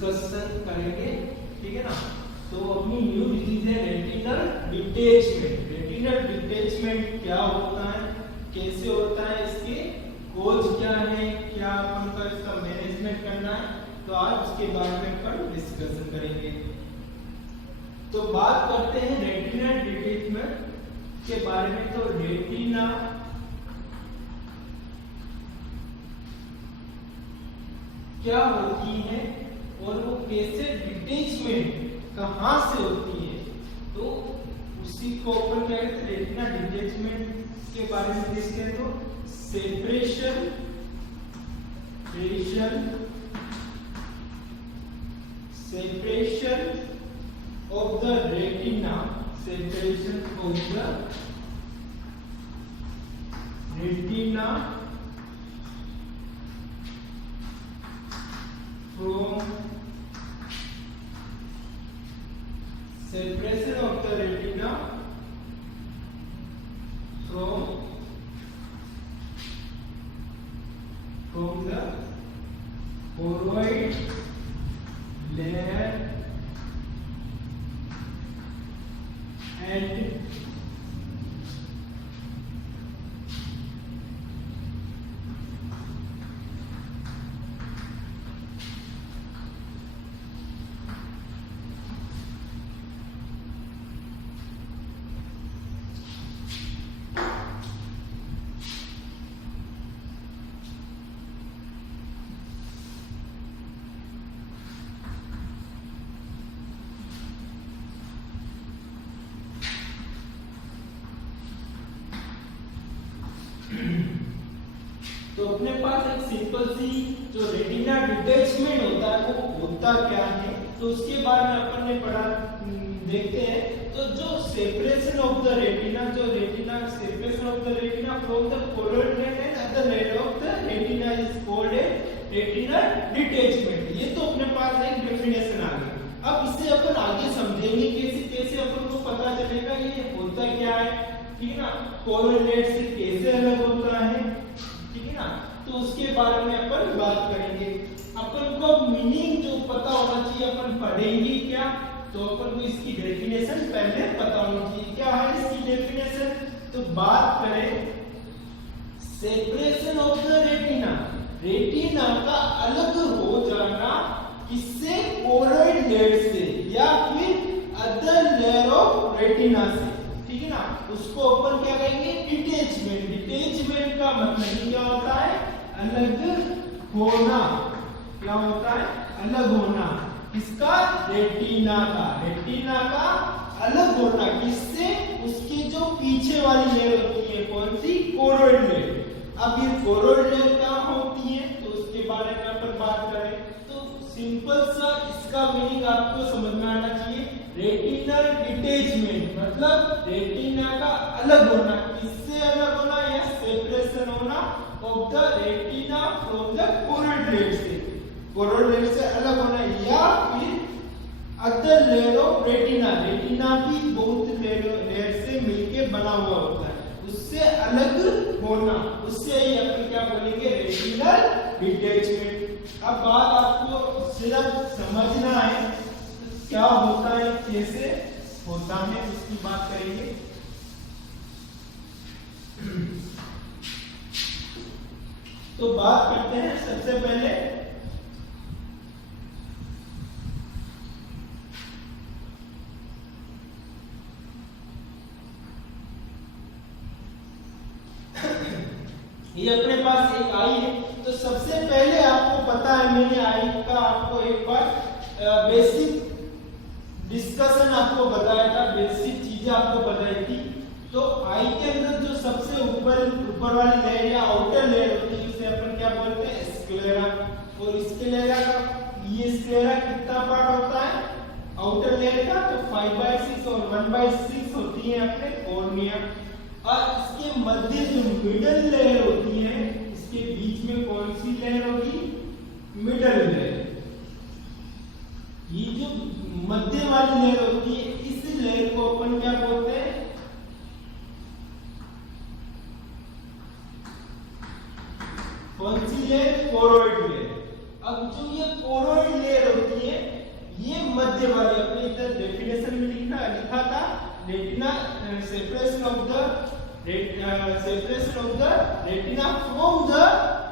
Discussion करेंगे, ठीक है ना। तो अपनी न्यू डिजीज है रेटिनल डिटैचमेंट। रेटिनल डिटैचमेंट क्या होता है, कैसे होता है, इसके कोज क्या है, क्या अपन का इसका मैनेजमेंट करना है, तो आज उसके बारे में अपन डिस्कशन करेंगे। तो बात करते हैं रेटिनल डिटैचमेंट के बारे में। तो रेटिना क्या होती है और वो कैसे डिटैचमेंट कहां से होती है, तो उसी को अपन क्या कहते हैं रेटिना डिटैचमेंट के बारे में देखते हैं। तो separation of the retina, separation of the retina from separation of the retina from the choroid layer and तो अपने पास एक सिंपल सी जो रेटिना डिटैचमेंट होता है वो होता क्या है, तो उसके बारे में अपन ने पढ़ा, देखते हैं। तो जो सेपरेशन ऑफ द रेटिना, जो retina separation of the retina from the choroid layer and other layer of the retina is called a retinal detachment। ये तो अपने पास एक डेफिनेशन आ गई। अब इसे अपन आगे समझेंगे कैसे कैसे अपन को पता चलेगा ये होता क्या है, ठीक है ना, choroid layer से कैसे अलग होता है, ठीक है ना। तो उसके बारे में अपन बात करेंगे। अपन को मीनिंग जो पता होना चाहिए, अपन पढ़ेंगे क्या, तो अपन को इसकी डेफिनेशन पहले पता होनी चाहिए। क्या है इसकी डेफिनेशन, तो बात करें separation of the retina, retina का अलग हो जाना किससे, कोरोइड लेयर से या फिर अदर लेयर ऑफ रेटिना से, ठीक है ना। उसको अपन क्या कहेंगे, डिटैचमेंट। डिटैचमेंट का मतलब क्या होता है, अलग होना। क्या होता है, अलग होना किसका, रेटिना का। रेटिना का अलग होना किससे, उसके जो पीछे वाली लेयर होती है, कौन सी, कोरोइड लेयर। अब ये कोरोइड लेयर कहां होती है, तो उसके बारे में अपन बात करें तो सिंपल सा इसका मीनिंग आपको समझ में आना चाहिए। रेटिनल डिटैचमेंट मतलब रेटिना का अलग होना, किससे अलग होना, या सेपरेशन होना of the retina from the choroid layer से, कोरोइड लेयर से अलग होना, या फिर other layer of retina, retina भी बहुत लेयर से मिलके बना हुआ होता है, उससे अलग होना, उससे ही अपन क्या बोलेंगे, रेटिनल डिटैचमेंट। अब बात आपको सिर्फ समझना है क्या होता है, कैसे होता है, उसकी बात करेंगे। तो बात करते हैं सबसे पहले ये अपने पास एक आई है। तो सबसे पहले आपको पता है, मैंने आई का आपको एक बार बेसिक डिस्कशन आपको बताया था, बेसिक चीजें आपको बताई थी। तो आई के अंदर जो सबसे ऊपर वाली लेयर या आउटर लेयर होती है उसे अपन क्या बोलते हैं, स्क्लेरा। और स्क्लेरा का ये स्क्लेरा कितना पार्ट होता है आउटर लेयर का, तो 5/6 और 1/6 होती है अपने कॉर्निया। और इसके मध्य जो मिडल लेयर होती है, इसके बीच में कौन सी लेयर होगी, मिडल लेयर। ये जो मध्य वाली लेयर होती है, इस लेयर को अपन क्या बोलते हैं, कौन सी लेयर, कोरोइड लेयर। अब जो ये कोरोइड लेयर होती है आपने इधर डेफिनेशन में लिखा था retina separation of the retina from the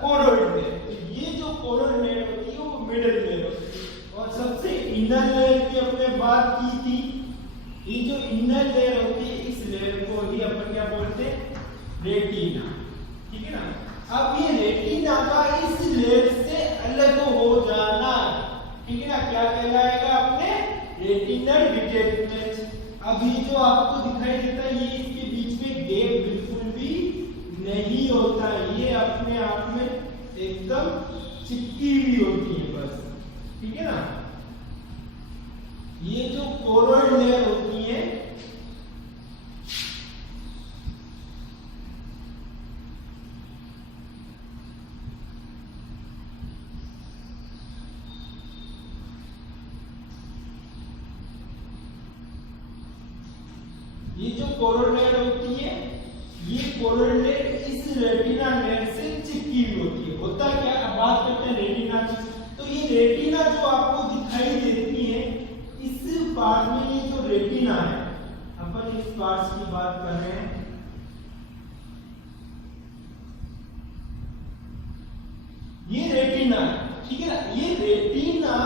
choroid layer. तो ये जो कोरोइड लेयर होती है वो मिडिल लेयर होती है। और सबसे इनर लेयर की अपने बात की थी, ये जो इनर लेयर होती है इस लेयर को ही अपन क्या बोलते हैं, रेटिना। ठीक है ना। अब ये रेटिना का इस लेयर से अलग हो जाना, ठीक है ना, क्या कहलाएगा अपने रेटिनल डिटेचमेंट। अब ये जो आपको दिखाई देता है ये इसके बीच में गैप बिल्कुल भी नहीं होता, ये अपने आप में एकदम चिपकी हुई होती है बस। ठीक है ना। ये जो कोरोइड लेयर होती है ये जो कोरोइड लेयर होती है ये कोरोइड लेयर इस रेटिना लेयर से चिपकी हुई होती है। होता क्या, अब बात करते हैं रेटिना की। तो ये रेटिना जो आपको दिखाई देती है इस पार्ट में, ये जो रेटिना है अपन इस पार्ट की बात कर रहे हैं, ये रेटिना है। ठीक है ना। ये रेटिना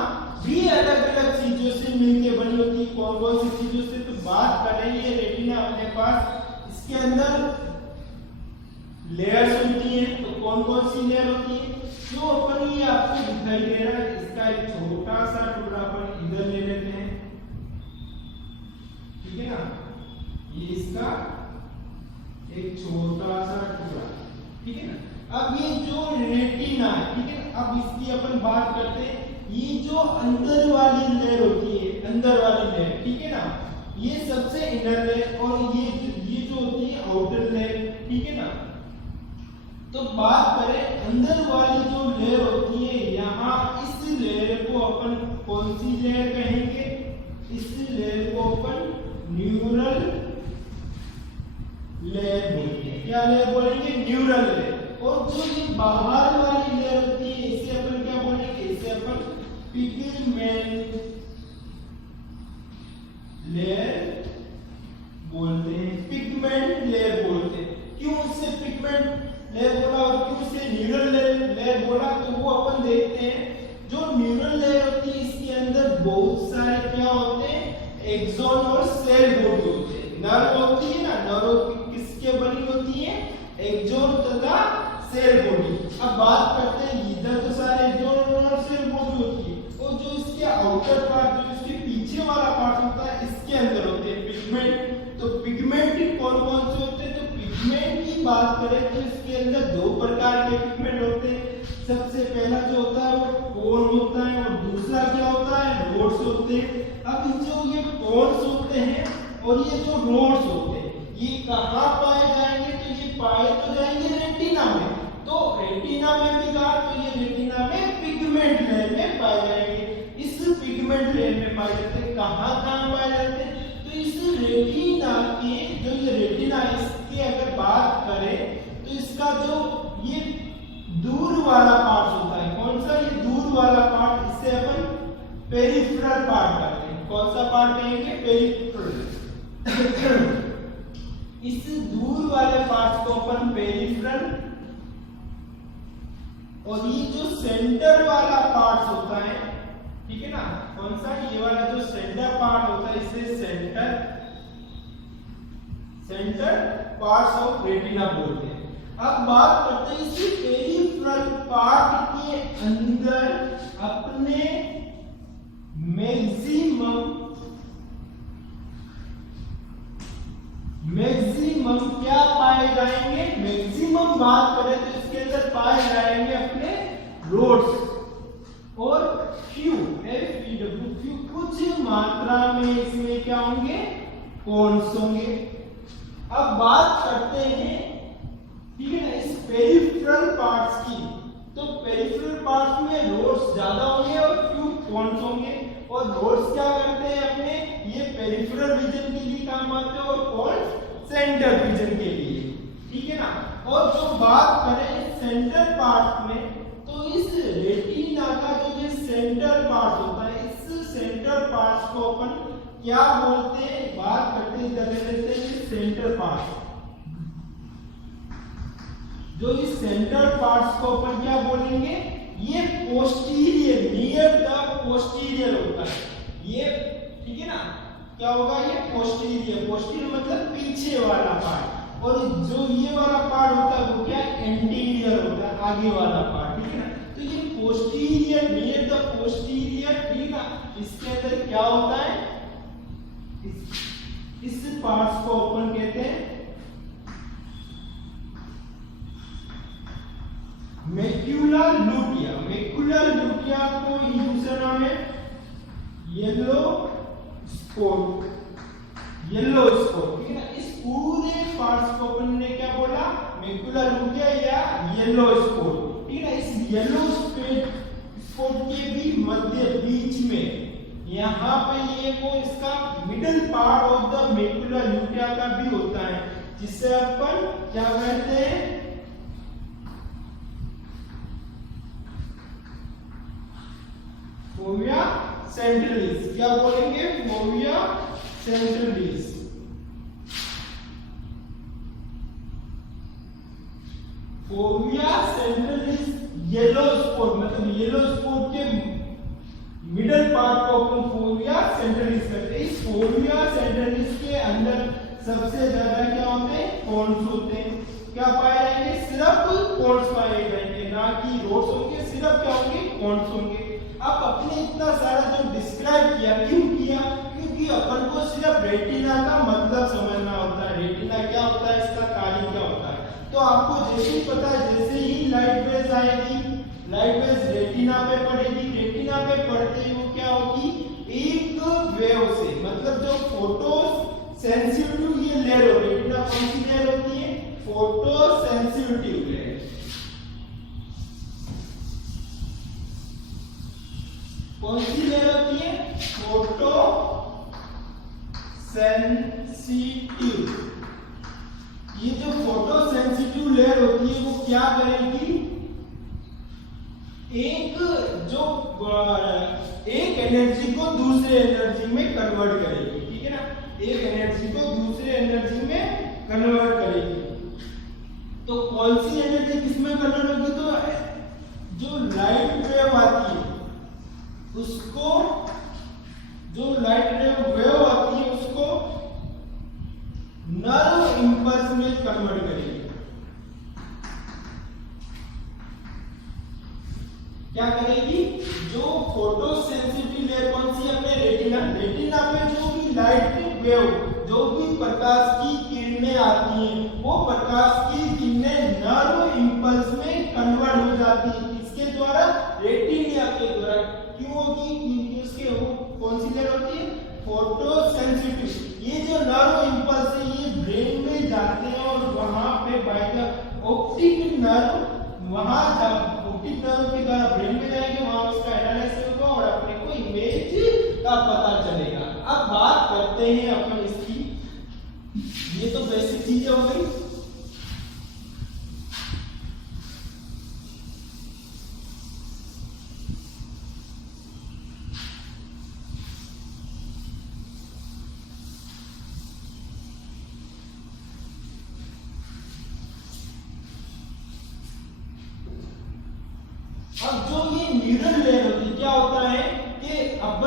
भी अलग अलग चीजों से मिलकर बनी होती है। कौन कौन सी चीजों से तो बात कर रहे हैं, ये रेटिना अपने पास इसके अंदर लेयर्स होती हैं। तो कौन कौन सी लेयर होती है, जो अपन ये आपको दिखाई दे रहा है इसका एक छोटा सा टुकड़ा अपन इधर ले लेते हैं। ठीक है ना। ये इसका एक छोटा सा टुकड़ा, ठीक है ना। अब ये जो रेटिना है, ठीक है, अब इसकी अपन बात करते हैं। ये जो अंदर वाली लेयर होती है, अंदर वाली लेयर, ठीक है ना, ये सबसे इनर लेयर, और ये जो होती है आउटर लेयर। ठीक है ना। तो बात करें अंदर वाली जो लेयर होती है, यहाँ इस लेयर को अपन कौन सी लेयर कहेंगे, इस लेयर को अपन न्यूरल लेयर बोलेंगे। क्या लेयर बोलेंगे, न्यूरल लेयर। और जो ये बाहर वाली लेयर होती है इसे अपन क्या बोलेंगे, इसे अपन पिगमेंट लेयर बोलते हैं, पिगमेंट लेयर बोलते हैं। क्यों इसे पिगमेंट लेयर बोला और क्यों इसे न्यूरल लेयर बोला, तो वो अपन देखते हैं। जो न्यूरल लेयर होती है इसके अंदर बहुत सारे क्या होते हैं, एक्सॉन और सेल बॉडी होते हैं। नर्व होती है ना, नर्व किसके बनी होती है, एक्सॉन तथा सेल बॉडी। अब बात करते हैं, इधर तो सारे एक्सॉन और सेल बॉडी होती है, और जो इसके आउटर पार्ट, जो इसके पीछे वाला पार्ट होता है, इसके अंदर होते हैं पिगमेंट। तो पिगमेंट कौन कौन से होते हैं, तो पिगमेंट की बात करें तो इसके अंदर दो प्रकार के पिगमेंट होते हैं। सबसे पहला जो होता है वो कोन होता है, और दूसरा क्या होता है, रोड्स होते हैं। अब जो ये कोन्स होते हैं और ये जो रोड्स होते हैं, ये कहाँ पाए जाएंगे, तो ये पाए तो जाएंगे रेटिना में। तो रेटिना में भी कहा, तो ये रेटिना में पिगमेंट लेयर में पाए जाएंगे। इस पिगमेंट लेयर में पाए जाते हैं, कहाँ कहाँ पाए जाते हैं, तो इस रेटिना के जो ये रेटिना है इसकी अगर बात करें तो इसका जो ये दूर वाला पार्ट होता है, कौन सा, ये दूर वाला पार्ट, इससे अपन पेरिफेरल पार्ट कहते हैं। कौन सा पार्ट कहेंगे, पेरिफेरल। इस दूर वाले पार्ट को अपन पेरिफेरल, और ये जो सेंटर वाला पार्ट होता है, ठीक है ना, कौन सा, ये वाला जो सेंटर पार्ट होता है इसे सेंटर पार्ट्स ऑफ रेटिना बोलते हैं। अब बात करते हैं इस पेरिफेरल पार्ट के अंदर अपने मैक्सिमम क्या पाए जाएंगे, मैक्सिमम बात करें तो इसके अंदर पाए जाएंगे अपने रोड्स और फ्यू कुछ मात्रा में इसमें क्या होंगे, कोन्स होंगे। अब बात करते हैं, ठीक है ना, इस पेरिफेरल पार्ट्स की। तो पेरिफेरल पार्ट्स में रोड्स ज्यादा होंगे और फ्यू कोन्स होंगे। और रोड्स क्या करते हैं अपने, ये पेरिफेरल विजन के लिए काम आते हैं, और कोन्स सेंटर विजन के लिए, ठीक है ना। और जो बात करें सेंटर पार्ट में, तो इस रेटिना का जो ये सेंटर पार्ट होता है, इस सेंटर पार्ट्स को अपन क्या बोलते हैं, बात करते हैं सेंटर पार्ट। जो इस सेंटर पार्ट्स को अपन क्या बोलेंगे, ये पोस्टीरियर, नियर द पोस्टीरियर होता है ये, ठीक है ना। क्या होगा, ये पोस्टीरियर, पोस्टीरियर मतलब पीछे वाला पार्ट, और जो ये वाला पार्ट होता है वो क्या, एंटीरियर होता है, आगे वाला पार्ट, ठीक है ना। तो ये पोस्टीरियर, नियर द पोस्टीरियर, ठीक है, इसके अंदर क्या होता है, इस पार्ट्स को अपन कहते हैं मैक्युलर लुटिया। मैक्युलर लुटिया को दूसरा नाम है येलो स्पॉट, येलो स्पॉट, ठीक है ना। इस पूरे पार्ट्स को अपन ने क्या बोला, मैक्युलर लुटिया या येलो स्पॉट, ठीक है ना। इस येलो स्पॉट के भी मध्य बीच में यहाँ पे ये वो इसका middle part of the macular lutea का भी होता है, जिससे अपन क्या कहते हैं, फोविया सेंट्रलिस। क्या बोलेंगे, fovea centralis. Fovea centralis yellow spot, मतलब येलो स्पॉट के मिडल पार्ट को अपन फोविया सेंट्रलिस कहते हैं। इस फोविया सेंट्रलिस के अंदर सबसे ज्यादा क्या होते हैं, कॉर्न्स होते हैं। क्या पाए जाएंगे, सिर्फ कॉर्न्स पाए जाएंगे, ना कि रोड्स होंगे, सिर्फ क्या होंगे, कॉर्न्स होंगे। अब अपने इतना सारा जो डिस्क्राइब किया, क्यों किया, क्योंकि अपन को सिर्फ रेटिना का मतलब समझना होता है, रेटिना क्या होता है, इसका कार्य क्या होता है। तो आपको जैसे ही पता है, जैसे ही लाइट वेव्स आएगी, लाइट वेव्स रेटिना पे पड़ेगी, रेटिना पे पड़ते ही वो क्या होगी, एक वेव से, मतलब जो फोटो सेंसिटिव ये लेयर होती है, रेटिना कौन सी लेयर होती है, फोटो सेंसिटिव लेयर। कौन सी लेयर होती है, फोटो सेंसिटिव। ये जो फोटो सेंसिटिव लेयर होती है वो क्या करेगी, एक एनर्जी को दूसरे एनर्जी में कन्वर्ट करेगी, ठीक है ना। एक एनर्जी को दूसरे एनर्जी में कन्वर्ट करेगी। तो कौन सी एनर्जी किसमें कन्वर्ट होगी, तो जो लाइट वेव आती है उसको, जो लाइट वेव आती है उसको नर्व इंपल्स में कन्वर्ट करेगी। क्या करेगी, जो फोटो सेंसिटिव लेयर कौन सी, अपने रेटिना, रेटिना पे जो भी लाइट वेव, जो भी प्रकाश की किरणें आती हैं, वो प्रकाश की किरणें नर्व इंपल्स में कन्वर्ट हो जाती है। इसके द्वारा, रेटिना के द्वारा। क्यों होगी, क्योंकि उसके वो कौन सी लेयर होती है, फोटो सेंसिटिव। ये जो नर्व इंपल्स है ये ब्रेन में जाते हैं और वहां पे बाय द ऑप्टिक नर्व, वहां ऑप्टिक नर्व के द्वारा ब्रेन में जाएंगे, वहां उसका एनालिसिस होगा और अपने को इमेज का पता चलेगा। अब बात करते हैं अपन इसकी, ये तो बेसिक चीजें हो गई। अब जो ये न्यूरल लेयर होती है, क्या होता है कि अब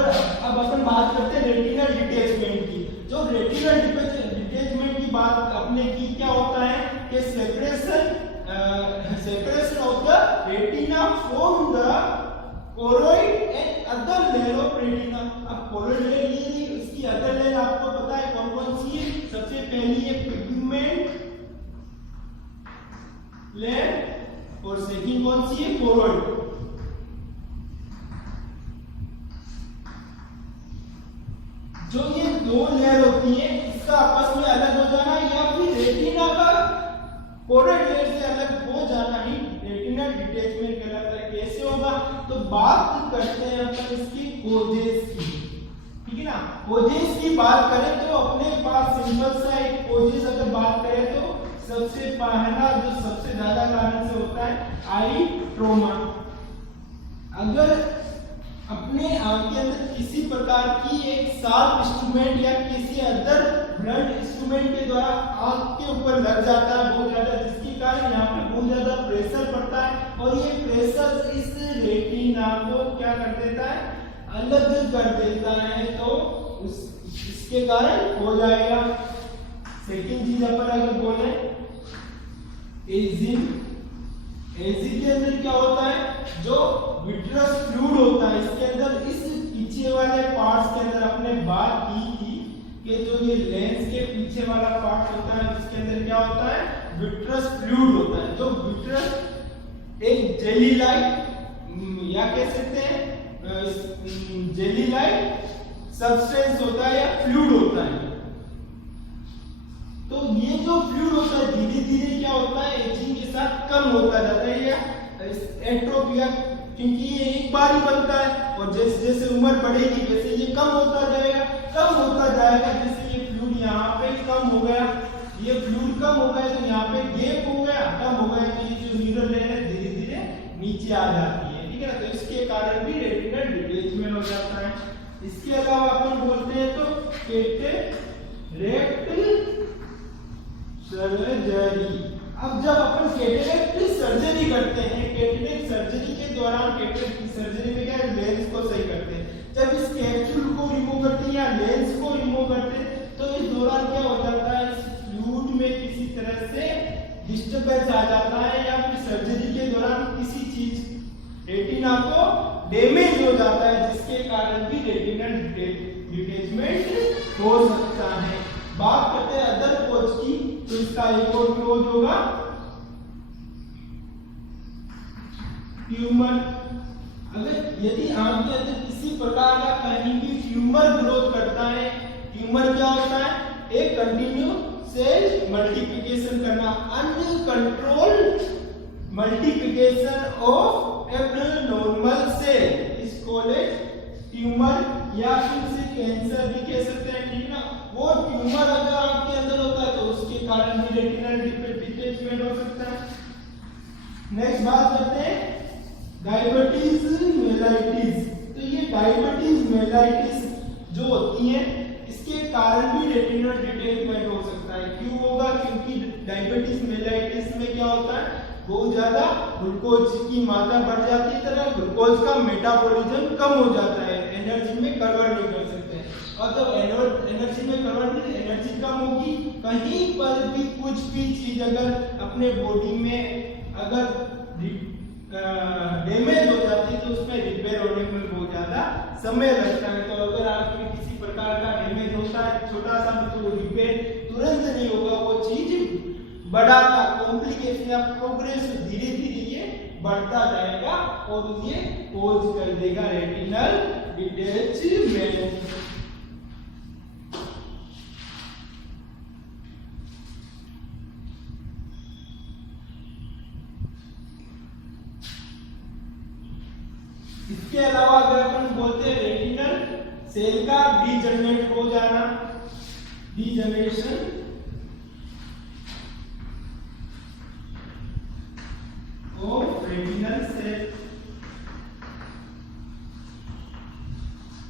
अपन बात करते हैं रेटिनल डिटैचमेंट की। जो रेटिनल डिटैचमेंट की बात अपने की, क्या होता है कि separation of the retina from the choroid and other layer of retina. अब कोरोइड लेयर ये, इसकी अदर लेयर आपको पता है कौन कौन सी है। सबसे पहली है पिगमेंट लेयर और सेकंड कौन सी है, कोरोइड। जो ये दो लेयर होती है, इसका आपस में अलग हो जाना या फिर रेटिना का कोरोइड लेयर से अलग हो जाना ही रेटिनल डिटैचमेंट कहलाता है। कैसे होगा, तो बात करते हैं अपन इसकी कोजेस की, ठीक है ना। कोजेस की बात करें तो अपने पास सिंपल सा एक कोजेस अगर बात करें तो सबसे पहला जो सबसे ज्यादा कारण से होता है आई ट्रोमा। अगर अपने आंख के अंदर किसी प्रकार की एक शार्प इंस्ट्रूमेंट या किसी अदर ब्लड इंस्ट्रूमेंट के द्वारा आंख के ऊपर लग जाता है बहुत ज्यादा, जिसके कारण यहाँ पे बहुत ज्यादा प्रेशर पड़ता है और ये प्रेशर इस रेटिना को क्या कर देता है, अलग कर देता है। तो इसके कारण हो जाएगा। सेकंड चीज अपन अगर बोले एजिंग, एजिंग के अंदर क्या होता है, जो विट्रस फ्लूइड होता है इसके अंदर, इस पीछे वाले पार्ट्स के अंदर अपने बात की थी कि जो ये लेंस के पीछे वाला पार्ट होता है जिसके अंदर क्या होता है, विट्रस फ्लूइड होता है। जो विट्रस एक जेली लाइक या कह सकते हैं जेली लाइक सब्सटेंस होता है या फ्लूइड होता है। तो ये जो फ्लूइड होता है धीरे धीरे क्या होता है, एजिंग के साथ कम होता जाता है या एट्रोफिया, क्योंकि ये एक बार ही बनता है और जैसे जैसे उम्र बढ़ेगी वैसे ये कम होता जाएगा, कम होता जाएगा। जैसे ये फ्लूइड यहाँ पे कम हो गया, ये फ्लूइड कम हो गया तो यहाँ पे गैप हो गया, कम हो गया तो ये जो न्यूरल लेयर है धीरे धीरे नीचे आ जाती है, ठीक है ना। तो इसके कारण भी रेटिनल डिटैचमेंट हो जाता है। इसके अलावा अपन बोलते हैं तो कैटरेक्ट सर्जरी। अब जब अपन कैटरेक्ट सर्जरी करते हैं, कैटरेक्ट सर्जरी के दौरान कैटरेक्ट सर्जरी में क्या है, लेंस को सही करते हैं। जब इस कैप्सूल को रिमूव करते हैं या लेंस को रिमूव करते हैं तो इस दौरान क्या हो जाता है, इस फ्लूइड में किसी तरह से डिस्टरबेंस आ जाता है या फिर सर्जरी के दौरान किसी चीज रेटिना को डैमेज हो जाता है, जिसके कारण भी रेटिनल डिटैचमेंट हो सकता है। बात करते हैं अदर कोज की, तो इसका एक और कोज होगा ट्यूमर। अगर यदि आंख के अंदर किसी प्रकार का कहीं भी ट्यूमर ग्रोथ करता है, ट्यूमर क्या होता है, एक कंटिन्यू सेल मल्टीप्लिकेशन करना, uncontrolled multiplication of abnormal cell is called tumour या फिर से कैंसर भी कह सकते हैं, ठीक ना। वो ट्यूमर अगर आपके अंदर होता है तो उसके कारण भी रेटिनल डिटैचमेंट हो सकता है। नेक्स्ट बात करते हैं डायबिटीज मेलाइटिस। तो ये डायबिटीज मेलाइटिस जो होती है इसके कारण भी रेटिनल डिटैचमेंट हो सकता है। क्यों होगा, क्योंकि डायबिटीज मेलाइटिस में क्या होता है, बहुत ज्यादा ग्लूकोज की मात्रा बढ़ जाती है, तरह ग्लूकोज का मेटाबॉलिज्म कम हो जाता है, एनर्जी में कन्वर्ट नहीं कर सकते। और जब एनर्जी में कन्वर्ट नहीं, एनर्जी कम होगी, कहीं पर भी कुछ भी चीज अगर अपने बॉडी में अगर डैमेज हो जाती है तो उसमें रिपेयर होने में बहुत ज्यादा समय लगता है। तो अगर आपके किसी प्रकार का डैमेज होता है छोटा सा तो रिपेयर तुरंत नहीं होगा, वो चीज बढ़ाता कॉम्प्लिकेशन या प्रोग्रेस धीरे धीरे ये बढ़ता जाएगा और ये कोज कर देगा रेटिनल डिटैचमेंट। इसके अलावा अगर अपन बोलते हैं रेटिनल सेल का डीजनरेट हो जाना, डीजनरेशन ऑफ रेटिनल सेल,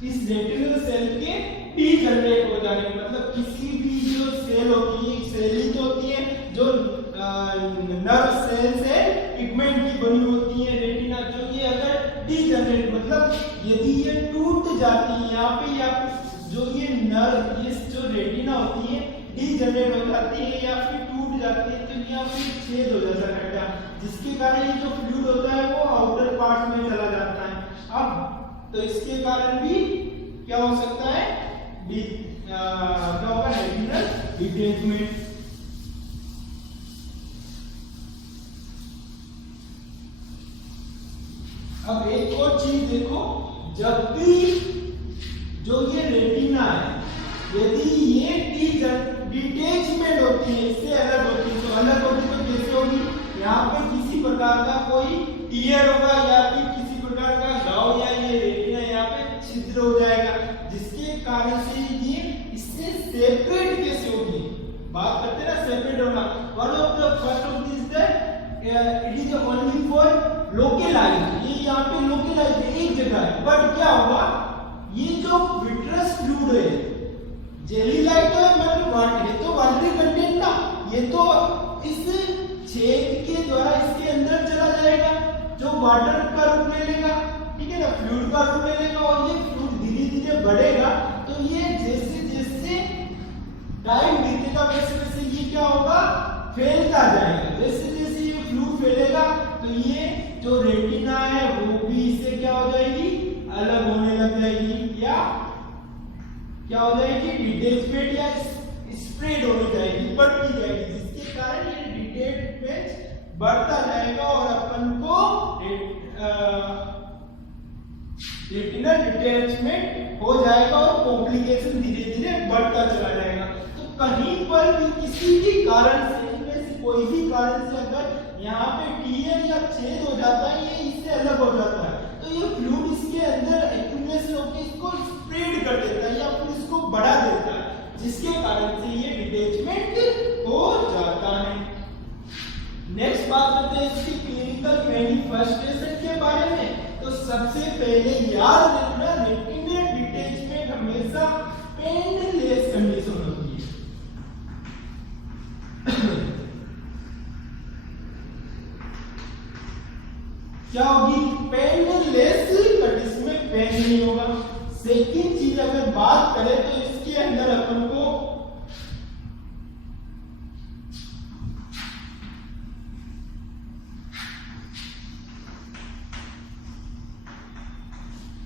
इस रेटिनल सेल के डीजनरेट हो जाने मतलब किसी भी जो सेल होती है, सेल ही तो होती है जो नर्व सेल से पिगमेंट की बनी होती है रेटिना, जो ये अगर डीजनरेट मतलब यदि ये टूट जाती है यहाँ पे या जो ये नर्व, ये जो रेटिना होती है डीजनरेट हो जाती है या फिर टूट जाती है तो यहाँ पे छेद हो जाता है गड्ढा, जिसके कारण ये जो फ्लूइड होता है वो आउटर पार्ट में चला जाता है। अब तो इसके कारण भी क्या हो सकता है, क्या होगा, रेटिनल डिटैचमेंट। अब एक और चीज देखो, जब भी जो ये रेटिना है यदि ये डिटैचमेंट होती है, इससे अलग होती है, तो अलग होती तो कैसे होगी, यहाँ पे किसी प्रकार का कोई टीयर होगा या फिर किसी प्रकार का घाव या ये रेटिना यहाँ पे छिद्र हो जाएगा, जिसके कारण से ये इससे सेपरेट कैसे होगी। बात करते हैं ना सेपरेट होना, one of the first of this that it is only for localise, ये यहाँ पे लोकेलाइज एक जगह है, बट क्या होगा, ये जो विट्रस फ्लूइड है, जेली लाइक तो मतलब वाटर, ये तो वाटरी कंटेंट ना, ये तो इस छेद के द्वारा इसके अंदर चला जाएगा, जो वाटर का रूप ले लेगा, ठीक है ना, फ्लूइड का रूप ले लेगा, और ये फ्लूइड धीरे धीरे बढ़ेगा, तो ये जैसे जैसे टाइम बीतेगा वैसे वैसे ये क्या होगा, फैलता जाएगा, जैसे जैसे ये फ्लूइड फैलेगा तो ये जो रेटिना है वो भी इससे क्या हो जाएगी, अलग होने लग जाएगी, या क्या हो जाएगी, डिटेचमेंट या स्प्रेड होने जाएगी, बढ़ती जाएगी, जिसके कारण ये डिटेचमेंट बढ़ता जाएगा और अपन को रेटिनल डिटैचमेंट हो जाएगा और कॉम्प्लिकेशन धीरे धीरे बढ़ता चला जाएगा। तो कहीं पर भी किसी भी कारण से, इनमें से कोई भी कारण से अगर यहाँ पे टीयर या छेद हो जाता है, ये इससे अलग हो जाता है, तो ये फ्लूइड इसके अंदर एक्यूमुलेशन होकर इसको स्प्रेड कर देता है या फिर इसको बढ़ा देता है, जिसके कारण से ये डिटैचमेंट हो जाता है। नेक्स्ट बात करते हैं इसकी क्लिनिकल मैनिफेस्टेशन के बारे में। तो सबसे पहले याद रखना, रेटिनल डिटैचमेंट हमेशा पेनलेस कंडीशन होती है। क्या होगी, पेनलेस कंडीशन में पेन नहीं होगा। सेकंड चीज अगर बात करें तो इसके अंदर अपन को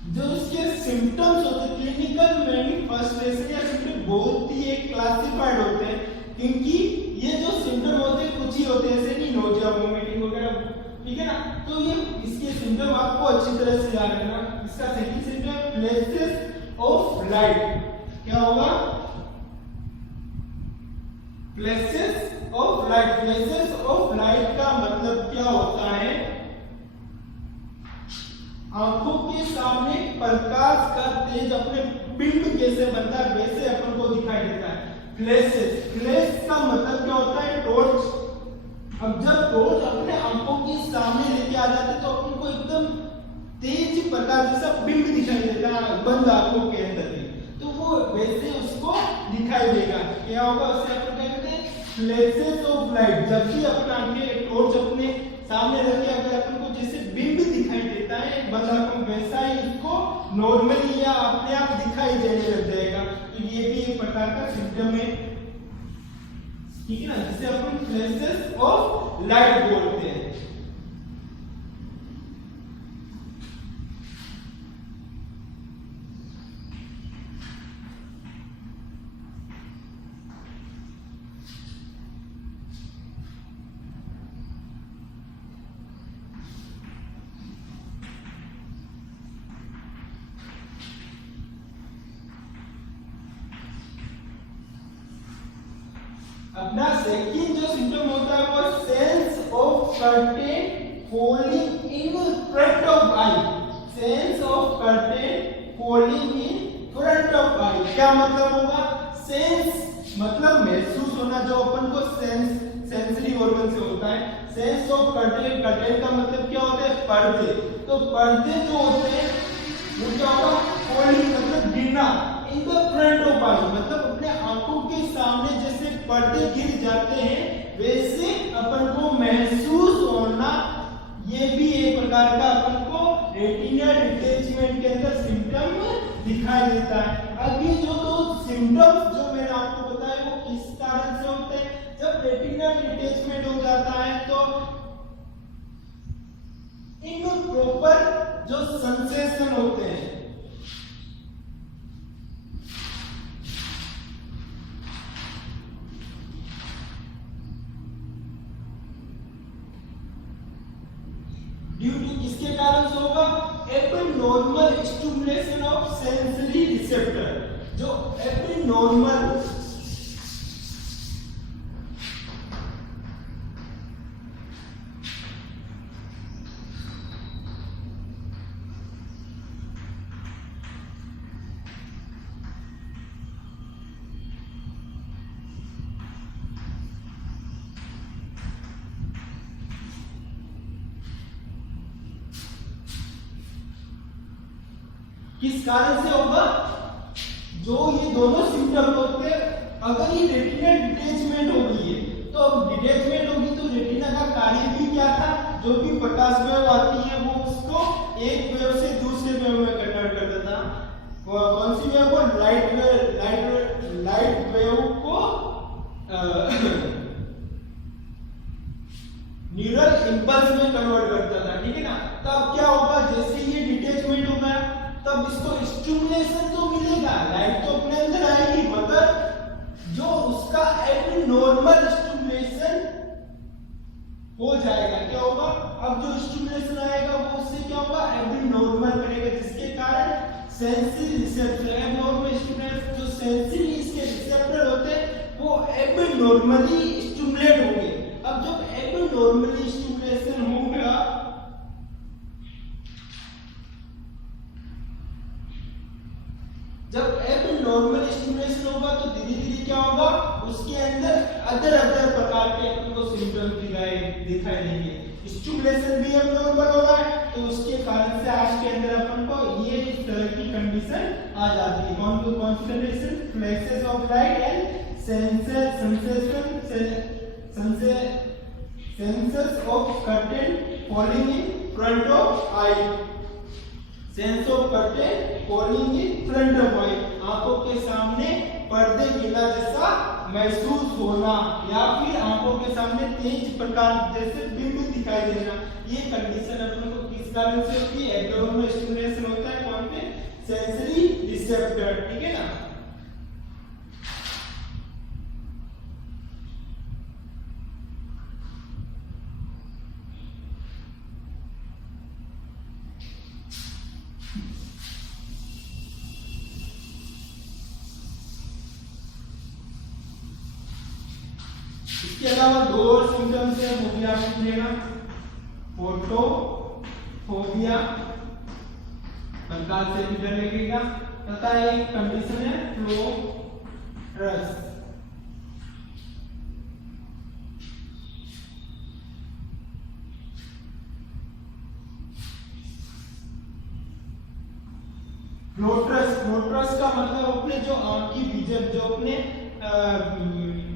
जो इसके सिम्टम्स होते हैं, क्लिनिकल मैनिफेस्टेशन या सिम्टम बहुत ही एक क्लासिफाइड होते हैं, क्योंकि ये जो सिम्टम होते हैं कुछ ही होते हैं, ऐसे नहीं नोजिया, वोमिटिंग वगैरह, ठीक है ना। तो ये इसके सिम्टम आपको अच्छी तरह से याद रखना। इसका second symptom flashes of light, क्या होगा, flashes of light. Flashes of light का मतलब क्या होता है, आंखों के सामने प्रकाश का तेज अपने बिंब कैसे बनता है वैसे अपन को दिखाई देता है। फ्लैशेस, फ्लैश का मतलब क्या होता है, टॉर्च। अब जब टॉर्च अपने आंखों के सामने लेके आ जाते तो अपन को एकदम तेज प्रकाश जैसा बिंब दिखाई देता है बंद आंखों के अंदर भी, तो वो वैसे उसको दिखाई देगा। क्या होगा, उससे अपन क्या कहते हैं, फ्लैशेस ऑफ लाइट। जब भी अपन आंखें टॉर्च अपने सामने रख के अगर अपन को जैसे बिंब दिखाई देता है बंद आंखों, वैसा ही इसको नॉर्मली या अपने आप दिखाई देने लग जाएगा। तो ये भी एक प्रकार का सिम्टम है, ठीक है ना, जिसे अपन फ्लैशेस ऑफ लाइट बोलते हैं। अपना सेकंड जो सिम्टम होता है वो sense of curtain falling in front of eye. Sense of curtain falling in front of eye क्या मतलब होगा, सेंस मतलब महसूस होना, जो अपन को सेंसरी ऑर्गन से होता है। सेंस ऑफ कर्टेन, कर्टेन का मतलब क्या होता है, पर्दे। तो पर्दे जो होते हैं वो क्या होगा, फॉलिंग मतलब गिरना, इन द फ्रंट ऑफ आई मतलब अपने आंखों के सामने जैसे पर्दे गिर जाते हैं वैसे अपन को महसूस होना, ये भी एक प्रकार का अपन को रेटिनल डिटैचमेंट के अंदर सिम्टम दिखाई देता है। अब ये जो दो सिम्टम्स जो मैंने आपको बताया वो किस कारण से होते हैं, जब रेटिनल डिटैचमेंट हो जाता है तो इम्प्रॉपर जो सेंसेशन होते हैं, ड्यू टू किसके कारण से होगा, abnormal stimulation of sensory receptor. जो एबनॉर्मल किस कारण से होगा? जो ये दोनों सिम्टम होते हैं, अगर ये रेटिना डिटैचमेंट हो गई है, तो अब डिटैचमेंट होगी तो रेटिना का कार्य भी क्या था? जो भी प्रकाश वेव आती है वो उसको एक वेव से दूसरे वेव में कन्वर्ट कर देता। कौन सी वेव को? लाइट वेव को न्यूरल इंपल्स में कन्वर्ट करता था, ठीक है ना। तब क्या होगा? जैसे ये डिटैचमेंट होगा तब इसको स्टिमुलेशन तो मिलेगा, लाइट तो अपने अंदर आएगी, मगर जो उसका एबनॉर्मल स्टिमुलेशन हो जाएगा। क्या होगा? अब जो स्टिमुलेशन आएगा वो उससे क्या होगा? एबनॉर्मल करेगा, जिसके कारण सेंसरी रिसेप्टर, एबनॉर्मल स्टिमुलेशन, जो सेंसरी इसके रिसेप्टर होते हैं वो एबनॉर्मली स्टिमुलेट होंगे। अब जब एबनॉर्मली स्टिमुलेशन होगा, जब एबनॉर्मल स्टिमुलेशन होगा तो धीरे धीरे क्या होगा? उसके अंदर अदर प्रकार के अपन को सिम्टम दिखाई देंगे। स्टिमुलेशन भी एबनॉर्मल हो रहा है तो उसके कारण से आज के अंदर अपन को ये इस तरह की कंडीशन आ जाती है। कौन सी condition? Flashes of light and senses of curtain falling in front of eye. Sense of curtain falling in front of eye, आंखों के सामने पर्दे गिरना जैसा महसूस होना, या फिर आंखों के सामने तेज प्रकाश जैसे बिंब दिखाई देना। ये कंडीशन अपन को किस कारण से होती है? एबनॉर्मल स्टिमुलेशन होता है कौन पे? सेंसरी रिसेप्टर, ठीक है ना। इसके अलावा दो और सिम्टम्स है, वो भी आप लिख लेना। फोटोफोबिया, प्रकाश से भी डर लगेगा, तथा एक कंडीशन है फ्लोट्रस। फ्लोट्रस का मतलब अपने जो आंख की विजन, जो अपने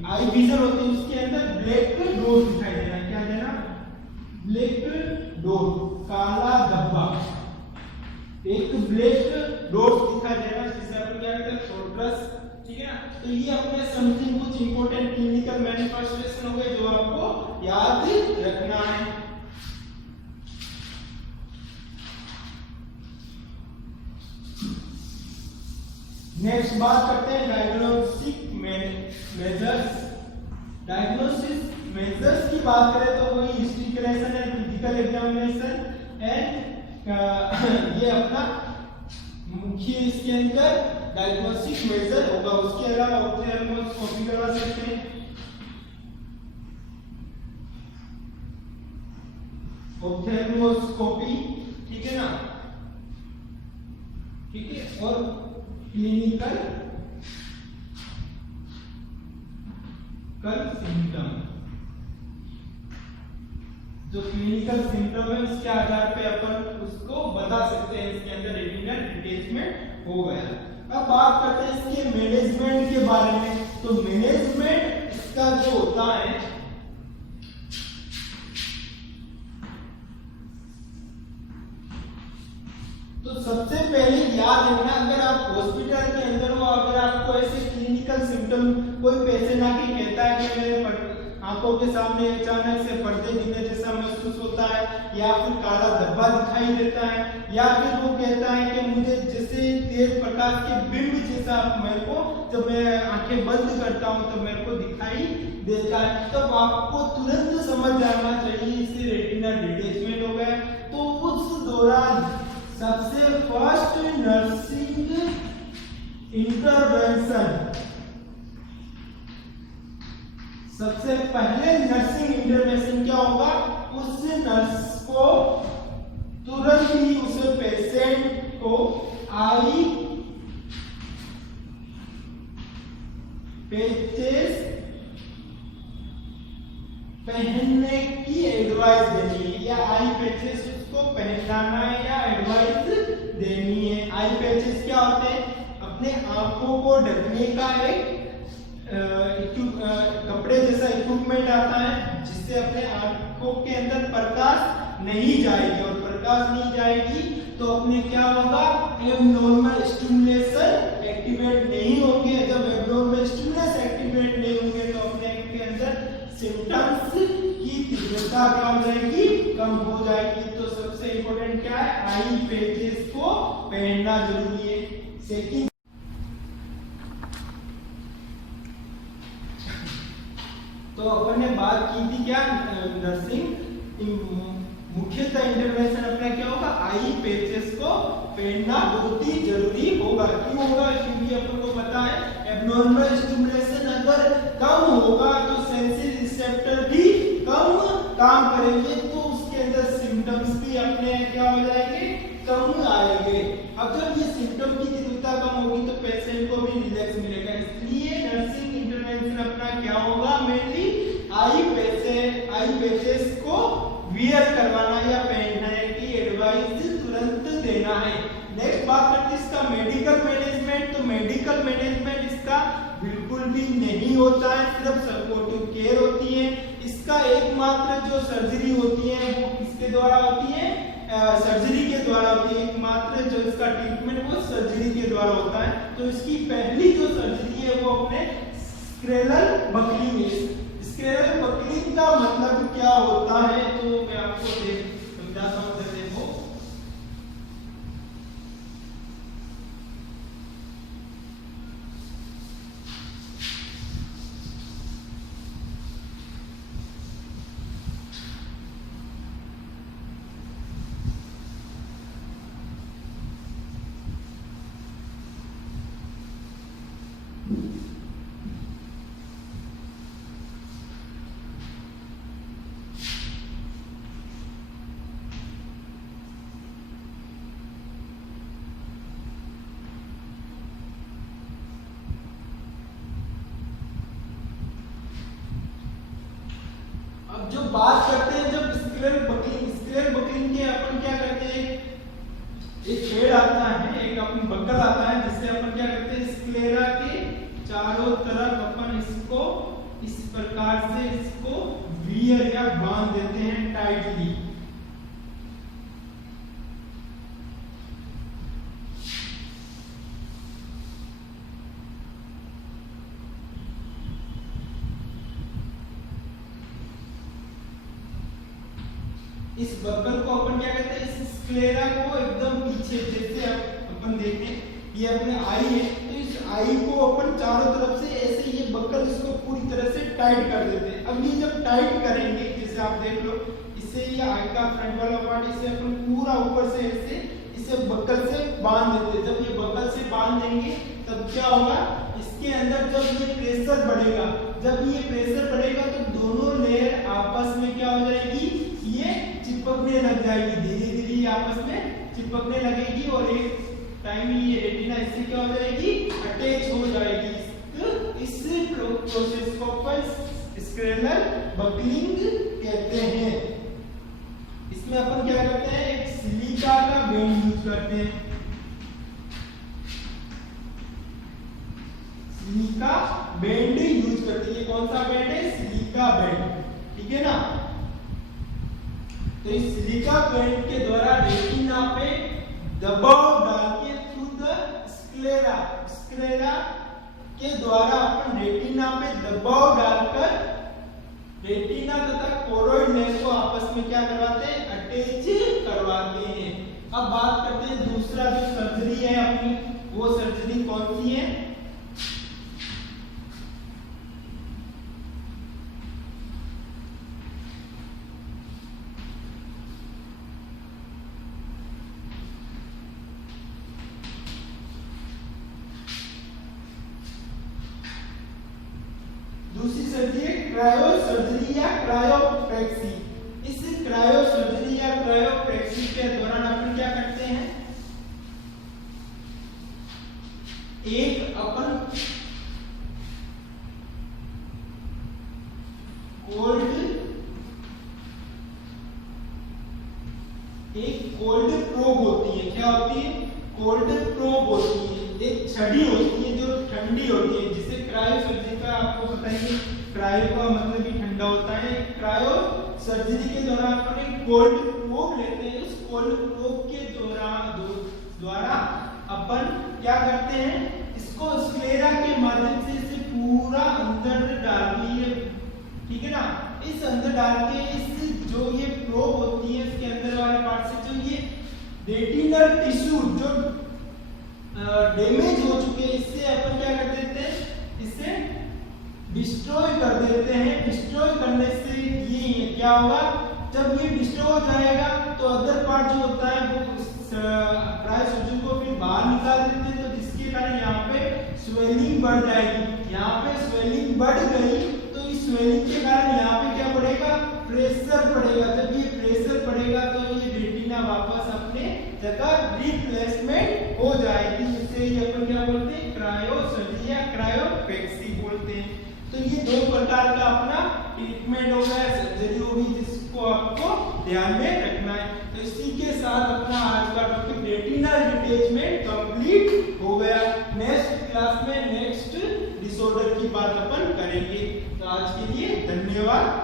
आई विजन होती है उसके अंदर ब्लैक डॉट दिखाई देना। क्या देना? ब्लैक डॉट, काला धब्बा, एक ब्लैक डॉट दिखाई देना, जिसे अपन क्या कहते हैं? फ्लोट्रस, ठीक है ना। तो ये अपने समथिंग कुछ इंपॉर्टेंट क्लिनिकल मैनिफेस्टेशन हो गए जो आपको याद रखना है। नेक्स्ट बात करते हैं डायग्नोस्टिक मेजर्स। डायग्नोस्टिक मेजर्स की बात करें तो वही हिस्ट्रिकलेशन है, फिजिकल एग्जामिनेशन एंड ये अपना मुख्य इसके अंदर डायग्नोस्टिक मेजर होगा। उसके अलावा ऑप्थेल्मोस्कोपी करवा सकते हैं, ऑप्थेल्मोस्कोपी, ठीक है ना, ठीक है। और क्लिनिकल सिम्टम, जो क्लिनिकल सिम्टम है उसके आधार पे अपन उसको बता सकते हैं इसके अंदर रेटिनल डिटैचमेंट हो गया। अब बात करते हैं इसके मैनेजमेंट के बारे में। तो मैनेजमेंट इसका जो होता है, तो सबसे पहले याद रखना, अगर आप हॉस्पिटल के अंदर हो, अगर आपको ऐसे क्लिनिकल सिम्टम, कोई पेशेंट आके कहता है कि मेरे आंखों के सामने अचानक से पर्दे गिरने जैसा महसूस होता है, या फिर काला धब्बा दिखाई देता है, या फिर वो कहता है कि मुझे जैसे तेज प्रकाश के बिंब जैसा मेरे को, जब मैं आंखें बंद करता हूं तो मेरे को दिखाई देता है, तब आपको तुरंत समझ जाना चाहिए इसे रेटिनल डिटैचमेंट हो गया। तो उस दौरान सबसे फर्स्ट नर्सिंग इंटरवेंशन, सबसे पहले नर्सिंग इंटरवेंशन क्या होगा? उस नर्स को तुरंत ही उस पेशेंट को आई पैचेस पहनने की एडवाइस देनी है, या आई पैचेस उसको पहनाना है या एडवाइस देनी है। आई पैचेस क्या होते हैं? अपने आंखों को ढकने का एक कपड़े जैसा इक्विपमेंट आता है, जिससे अपने आंखों के अंदर प्रकाश नहीं जाएगी, और प्रकाश नहीं जाएगी तो अपने क्या होगा? एबनॉर्मल स्टिमुलेशन एक्टिवेट नहीं होंगे। जब एबनॉर्मल स्टिमुलस एक्टिवेट नहीं होंगे तो अपने के अंदर सिम्टम्स की तीव्रता क्या हो जाएगी? कम हो जाएगी। तो सबसे इंपॉर्टेंट क्या है? आई पैचेस को पहनना जरूरी है। सेकंड, तो अपन ने बात की थी क्या? नर्सिंग मुख्यतः इंटरवेंशन अपना क्या होगा? आई पैचेस को पहनना बहुत ही जरूरी होगा। क्यों होगा? क्योंकि अपन को पता है एबनॉर्मल स्टिमुलेशन अगर कम होगा तो सेंसरी रिसेप्टर भी कम काम करेंगे, तो उसके अंदर सिम्टम्स भी अपने क्या हो जाएंगे? कम आएंगे। अब जब ये सिम्टम की तीव्रता कम होगी तो पेशेंट को भी रिलैक्स मिलेगा। इसलिए नर्सिंग इंटरवेंशन अपना क्या होगा? मेनली आई पैचेस को वियर करवाना या पहनने की एडवाइस तुरंत देना है। नेक्स्ट बात करते हैं इसका मेडिकल मैनेजमेंट। तो मेडिकल मैनेजमेंट इसका बिल्कुल भी नहीं होता है, सिर्फ सपोर्टिव केयर होती है। इसका एकमात्र जो सर्जरी होती है वो किसके द्वारा होती है? सर्जरी के द्वारा होती है। एकमात्र जो इसका ट्रीटमेंट वो सर्जरी के द्वारा होता है। तो इसकी पहली जो सर्जरी है वो अपने स्क्लेरल बकलिंग है। स्क्लेरल बकलिंग का मतलब क्या होता है? तो मैं आपको समझाता हूँ। देखो, जो बात करते हैं जब स्क्लेरल बकलिंग के अपन क्या करते हैं? एक पेड़ आता है, एक अपन बकल आता है, जिससे अपन क्या करते हैं? स्क्लेरा के चारों तरफ अपन इसको इस प्रकार से इसको वियर या बांध देते हैं टाइटली। इस बकल को अपन क्या कहते हैं? इस स्क्लेरा को एकदम पीछे, जैसे अपन देखें ये अपने आई है, तो इस आई को अपन चारों तरफ से ऐसे ये बकल इसको पूरी तरह से टाइट कर देते हैं। अब ये जब टाइट करेंगे, जैसे आप देख लो, इससे ये आई का फ्रंट वाला पार्ट इसे अपन पूरा ऊपर से ऐसे इसे बकल से बांध देते हैं। जब ये बकल से बांध देंगे तब क्या होगा? इसके अंदर जब ये प्रेशर बढ़ेगा, तो दोनों लेयर आपस में क्या हो जाएगी? ये चिपकने लग जाएगी, धीरे धीरे आपस में चिपकने लगेगी, और एक टाइम ये रेटिना इससे क्या हो जाएगी? अटैच हो जाएगी। इस प्रोसेस को अपन स्क्लेरल बकलिंग कहते हैं। इसमें अपन क्या करते हैं? एक सिलिका का बैंड यूज करते हैं। सिलिका बैंड यूज करते हैं। ये कौन सा बैंड है? सिलिका बैंड, ठीक है ना? तो इस सिलिका बैंड के द्वारा रेटिना पे दबाव डाल के थ्रू द स्क्लेरा के द्वारा अपन रेटिना पे दबाव डालकर रेटिना तथा कोरोइड लेयर को आपस में क्या करवाते हैं? अटैच करवाते हैं। अब बात करते हैं दूसरा जो सर्जरी है अपनी, वो सर्जरी कौन सी है? दूसरी सर्जरी है क्रायो सर्जरी या क्रायोप्रेक्सी। इस क्रायो सर्जरी या क्रायोप्रेक्सी के दौरान अपन क्या करते हैं? एक अपन कोल्ड प्रोब होती है। क्या होती है? कोल्ड प्रोब होती है, एक छड़ी होती है जो ठंडी होती है, जिसे क्रायो सर्जरी का आपको पता ही, क्रायो का मतलब ही ठंडा होता है। क्रायो सर्जरी के दौरान अपन कोल्ड प्रोब लेते हैं, उस कोल्ड प्रोब के द्वारा अपन क्या करते हैं, इसको स्क्लेरा के माध्यम से इसे पूरा अंदर डाल दिए, ठीक है ना। इस अंदर डाल के इस जो ये प्रोब होती है इसके अंदर वाले पार्ट से जो ये रेटिनल टिश्यू जो डैमेज हो चुके हैं, इससे अपन क्या कर देते हैं, इसे डिस्ट्रॉय कर देते हैं। डिस्ट्रॉय करने से ये क्या होगा, जब ये डिस्ट्रॉय हो जाएगा तो अदर पार्ट जो होता है वो क्रायो सर्जरी को फिर बाहर निकाल देते हैं, तो जिसके कारण यहाँ पे स्वेलिंग बढ़ जाएगी। यहाँ पे स्वेलिंग बढ़ गई तो इस स्वेलिंग के कारण यहाँ पे क्या पड़ेगा, प्रेशर पड़ेगा। जब ये प्रेशर पड़ेगा तो ये रेटिना वापस अपने जगह रिप्लेसमेंट हो जाएगी। इसे ये अपन क्या बोलते हैं, क्रायो सर्जरी या क्रायोपेक्सी बोलते हैं। तो ये दो प्रकार का अपना ट्रीटमेंट हो गया, सर्जरी होगी, जिसको आपको ध्यान में रखना है। तो इसी के साथ अपना आज का टॉपिक रेटिनल डिटैचमेंट कंप्लीट हो गया। नेक्स्ट क्लास में नेक्स्ट डिसऑर्डर की बात अपन करेंगे। तो आज के लिए धन्यवाद।